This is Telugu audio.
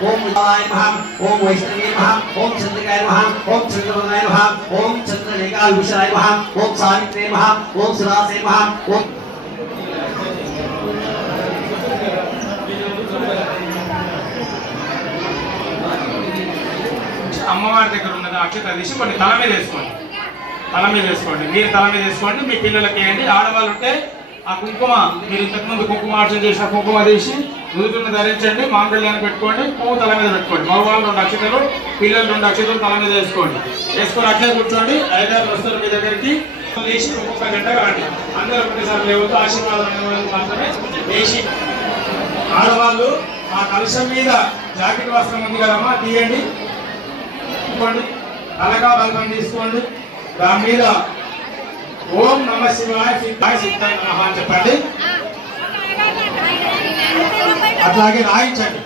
ओम उज्ज्वलाय नमः ओम वैष्णवे नमः ओम चंद्रिकाय नमः ओम चंद्रवदनाय नमः ओम चंद्रलेखाय विशालाय नमः ओम सावित्रे नमः ओम सुरासे नमः ओम అమ్మవారి దగ్గర ఉన్నది అక్షత తీసి కొన్ని తల మీద వేసుకోండి, తల మీద వేసుకోండి, మీరు తల మీద వేసుకోండి, మీ పిల్లలకి వేయండి. ఆడవాళ్ళు ఉంటే ఆ కుంకుమ మీరు ఇంతకుముందు కుంకుమార్చన చేసిన కుంకుమ తీసి నుదుటిని ధరించండి, మాంగళ్యాన్ని పెట్టుకోండి, పువ్వు తల మీద పెట్టుకోండి. మగవాళ్ళు 2 అక్షతలు, పిల్లలు 2 అక్షతలు తల మీద వేసుకోండి. వేసుకొని అట్లే కూర్చోండి. ఐదారు వస్తారు మీ దగ్గరికి లేచి ఒక్కొక్క గంట రండి. అందరూ ఒకటిసారి లేవద్దు, ఆశీర్వాదం మాత్రమే లేచి. ఆడవాళ్ళు ఆ కలశం మీద జాకెట్ వస్త్రం ఉంది కదమ్మా, తీయండి, తలగా బల్బం తీసుకోండి. దాని మీద ఓం నమ శివాయ సిద్ధాయ నమః అని చెప్పండి. అట్లాగే రాయించండి.